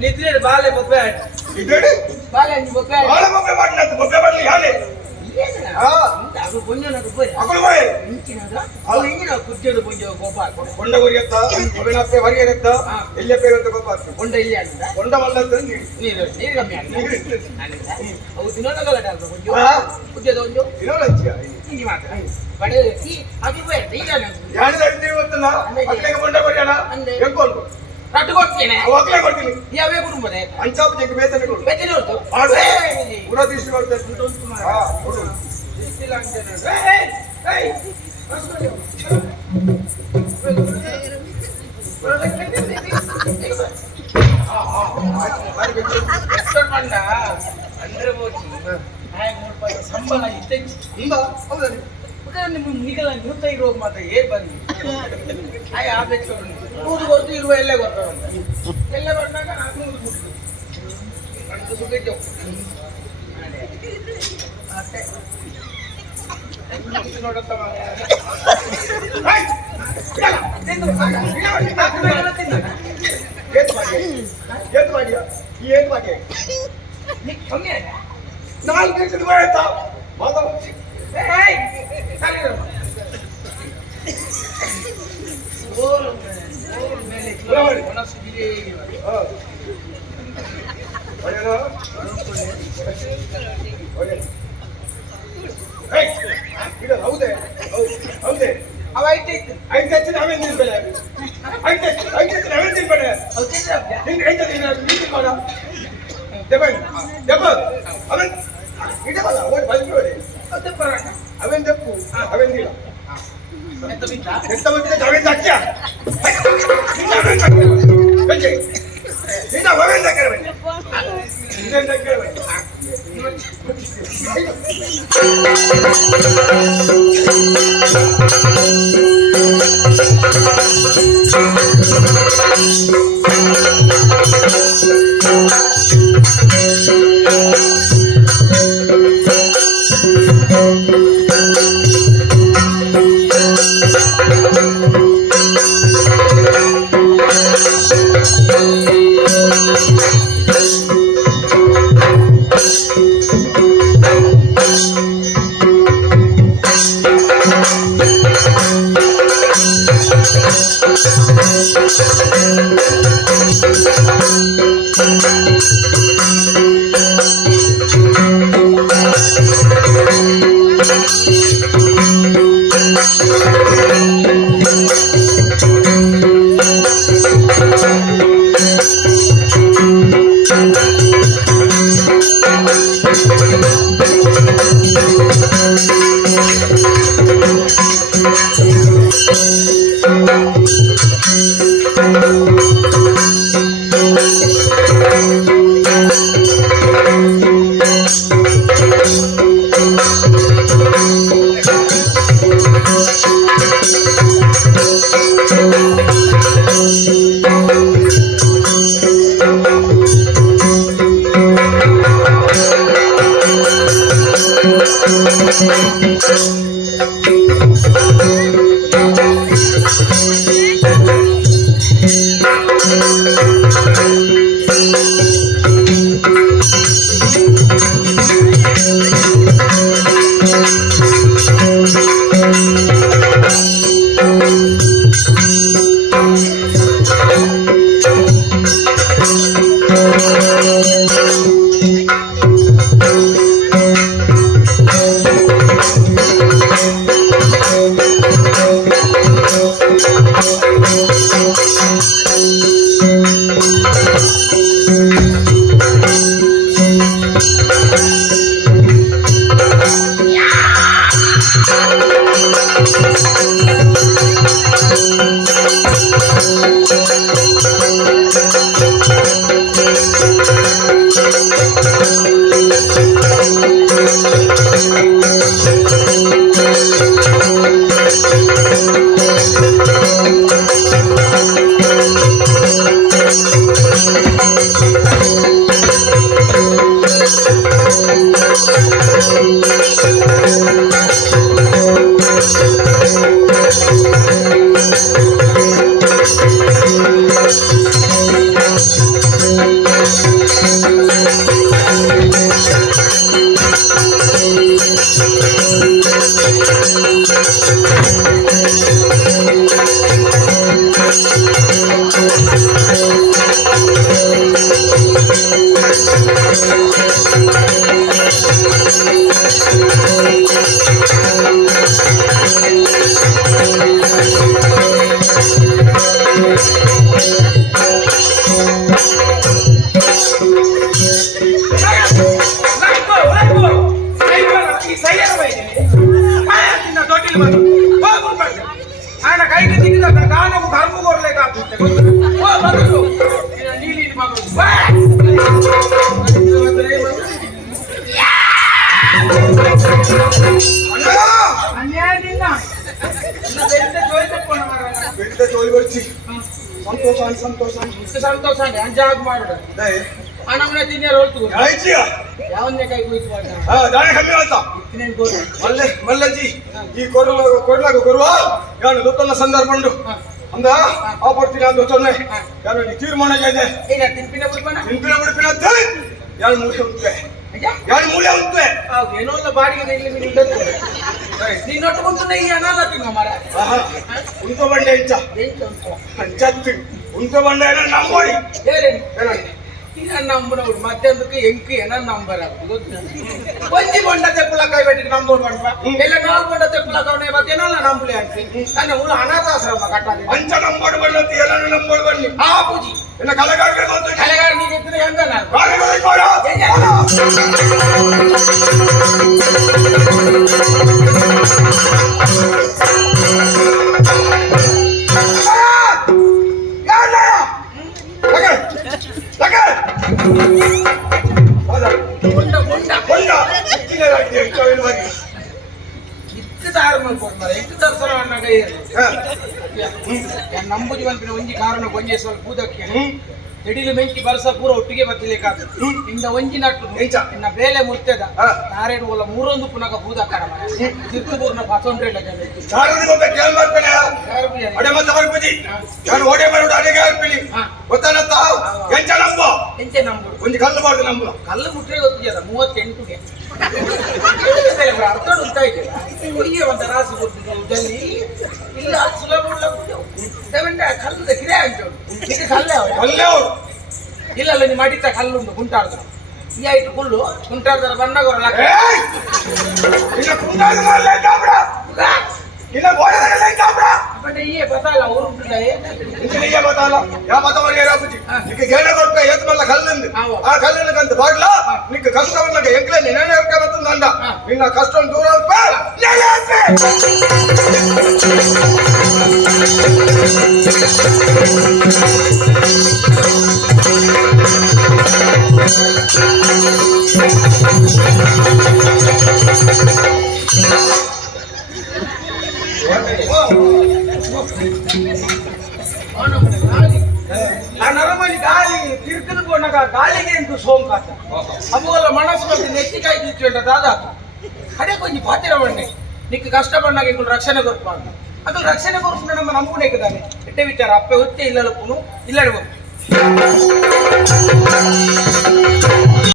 ನಿದ್ರೆ ಬಾಲೆ ಬೊಬ್ಬೆ ಬಾಲೆ ಬೊಬ್ಬೆ ಬೊಬ್ಬೆ ಮಾಡಲಿ ಯಾರೇ ಅದು ಪುಂಜನದು ಪೋಯ್ ಅಕಲು ಪೋಯ್ ಇಂಚಿನದ ಅದು ಇಂಜಿನ ಕುಜ್ಜದು ಪುಂಜ ಗೋಪ ಕೊಂಡ ಹೊರಿಯತ್ತ ಒಬ್ಬನಪ್ಪೆ ಹೊರಿಯತ್ತ ಎಲ್ಲಪ್ಪೆ ಅಂತ ಗೋಪ ಕೊಂಡ ಇಲ್ಲಿ ಅಂತ ಕೊಂಡ ಮಲ್ಲದ ನೀರು ಕಮ್ಮಿ ಅಂತ ಅವು ತಿನ್ನೋದಲ್ಲ ಪುಂಜ ಕುಜ್ಜದ ಒಂದು ತಿನ್ನೋಲಂಚಿಯ ಇಂಜಿ ಮಾತ್ರ ಬಡೆ ಅದು ಪೋಯ್ ಈಗ ಯಾರು ಹೇಳ್ತೀವಿ ಗೊತ್ತಲ್ಲ ಅಕ್ಲೆಗೆ ಕೊಂಡ ಹೊರಿಯಣ ಹೆಂಗೋಲ್ಕು ಕಟ್ಟುಕೊಡ್ತೇನೆ ಅವಾಗಲೇ ಕೊಡ್ತೀನಿ ಯಾವೇ ಕುಟುಂಬದೇ ಅಂಚಾಪುಜಕ್ಕೆ ಬೇತನೆ ಕೊಡು ಬೇತನೆ ಉಂಟು ಪುರದೀಶ್ ಮಾಡ್ತಾರೆ ಕೊಡು ಸಂಬಳ ಇತ್ತ ಹೌದಾ ನಿಮ್ಮ ನಿಗಲ ನಿವೃತ್ತ ಇರುವ ಮಾತ್ರ ಏನ್ ಬನ್ನಿ ಹಾಗೆ ಆಬೇಕು 100 ಗೊತ್ತು ಇರುವ ಎಲ್ಲೇ ಗೊತ್ತ ಎಲ್ಲ ಬಂದಾಗ 400 ಕೊಟ್ಟು ಅಂತ ಸುಗಿದ್ದು ಅಷ್ಟೇ ನೋಡತ್ತ ಏನ್ ಮಾಡಿಯ ಏನ್ ಮಾಡಿ ಕಮ್ಮಿ 4 ಗಂಟೆ ಆಯ್ತಾ ಮಾತಾಡ್ತೀನಿ ಹೌದೇ ಹೌದೇ ಅವ ಐತೆ ಐದು ನಾವೇನ್ ತಿನ್ಬೇಡ ಐದು ನಾವೇನ್ ತಿನ್ಬೇಡ ಮಾಡ ಅವನ್ ಇಡಬಲ್ಲ ಅವ್ರು ಬಂದ್ಬಿಡೋದೆ ಅವೇನ್ ತಪ್ಪು ಅವೇನ್ ಇಲ್ಲ ಎಂತ ಬಂದಿದೆ ಅವೇನ್ ಸಾಕ್ಯ ನಿನ್ನ ಅವೇನ್ ಕೇಳಬೇಡಿ ಇನ್ನೇನ್ ಕೇಳಬೇಡಿ ನೀಲಿ ಮಗಳು పెద్ద జోలి వచ్చి సంతోషాన్ని ಸಂತೋಷ ಅಂಜಾಗ್ ಮಾಡ ಹಣವನ್ನ ತಿನ್ಯಾರ ಹೊಲ್ತು ಯಾವನ್ನೇ ಕೈ ಕುಯ್ತು దాని కమ్మి వెళ్తా నేను కోరు మల్లెజీ ఈ కొరలకు కొరువ ಯಾನು ಗೊತ್ತಲ್ಲ ಸಂದರ್ಭ ಅಂದ ಆಪರ್ತೀನಿ ಅಂತ ಗೊತ್ತೊನ್ನೆ ಯಾನು ಈ ತೀರ್ಮಾನ ಇದೆ ಏನ ತಿನ್ಪಿನ ಬಿಡ್ಪಿನತ್ತೆ ಯಾನು ಮೂಲೆ ಉಂಟೆ ಏನೋ ಇಲ್ಲ ಬಾಡಿಗೆ ಇಲ್ಲಿ ನೀನೊಟ್ಟುకుంటున్న ఈ అనాలతింగ మర ఉంటో బండి అంచత్తి ఉంటో బండి అయినా నమ్మడి ನಂಬನವ್ರು ಮತ್ತೆಂದಕ್ಕೆ ಎಂಕಿ ಏನ ನಂಬರ ಒಂಜಿ ಬೊಂಡ ತೆಪ್ಪಲ ಕೈ ಬೆಟ್ಟಿಗೆ ನಂಬೋಡ್ ಮಾಡ್ಬ ಎಲ್ಲ ನಾವು ಬೊಂಡ ತೆಪ್ಪಲ ಕವನೆ ಮತ್ತೇನಲ್ಲ ನಂಬಲಿ ಅಂತಿ ನನ್ನ ಊರು ಅನಾಥಾಶ್ರಮ ಕಟ್ಟಾలి ಅಂಚ ನಂಬೋಡ್ ಬಂಡತಿ ಎಲ್ಲ ನಂಬೋಡ್ ಬನ್ನಿ ಆ ಪೂಜಿ ಎಲ್ಲ ಕಲೆಗಾರ ಬಂತು ಕಲೆಗಾರ ನೀನು ಎತ್ತಿನ ಎಂದ ನಾನು ನಂಬುದು ಬಂದ್ರೆ ಒಂಜಿ ಕಾರಣ ಗೊಂಜೆ ಸ್ವಲ್ಪ ಬೂದಕ್ಕೆ ಎಡಿಲು ಮೆಂಚಿ ಬರ್ಸ ಪೂರ ಒಟ್ಟಿಗೆ ಬತ್ತಲಿಕ್ಕಾದ ಇಂದ ಒಂಜಿ ನಟ್ಟು ಇನ್ನ ಬೇಲೆ ಮುರ್ತದ ನಾರೇಡು ಒಲ್ಲ ಮೂರೊಂದು ಪುನಗ ಬೂದ ಕರಮ ತಿರುಪೂರ್ನ 15 ಜನ ಎಂಚೆ ನಂಬುದು ಒಂಜಿ ಕಲ್ಲು ಬಾರ್ದು ನಂಬುದು ಕಲ್ಲು ಮುಟ್ರೆ ಗೊತ್ತಿದೆ 38ಗೆ ಅರ್ಥ ಉಂಟಾ ಇದೆಯಲ್ಲ ಹುಡುಗಿ ಒಂದು ರಾಸಿ ಕೊಡ್ತಿದ್ದಲ್ಲಿ ಇಲ್ಲ ಸುಲಭ ಕಲ್ಲು ಕಿರೇ ಅಂಚು ಈಗ ಕಲ್ಲೇ ಅವ್ರು ಇಲ್ಲ ನೀ ಮಾಡಿದ್ದ ಕಲ್ಲುಂಟು ಕುಂಟಾಡ್ದು ಈ ಆಯ್ತು ಕುಳ್ಳು ಕುಂಟಾಡ್ದಾರ ಬಂದಾಗೋರಲ್ಲ ये पता ला और उठ गए इनके ये बता ला या बता और ये रापुजी निके गेने कोट पे येत मल्ल कल्लंदी आ कल्लन कंत बाडला निके कष्टवन्न ಎಂಕ್ಲೆ ನೆನೆ ಒಕ್ಕ ಬತ್ತಂದ ನಿನ್ನ ಕಷ್ಟ ದೂರ ಉಪ್ಪ ನೆನೆ గాలి తిరుకులు పోనగా గాలికి ఎందు సోంకాత అందువల్ల మనసు బట్టి నెత్తికాయ తీర్చేట దాదాపు అదే కొంచెం పాతిరవండి నీకు కష్టపడినాక ఇంకొక రక్షణ కొరపాలి అసలు రక్షణ కొరుకున్నాడు మనం నమ్ముకునే కదా ఎట్టే విచ్చారు అప్పే వచ్చే ఇళ్ళను ఇల్లడు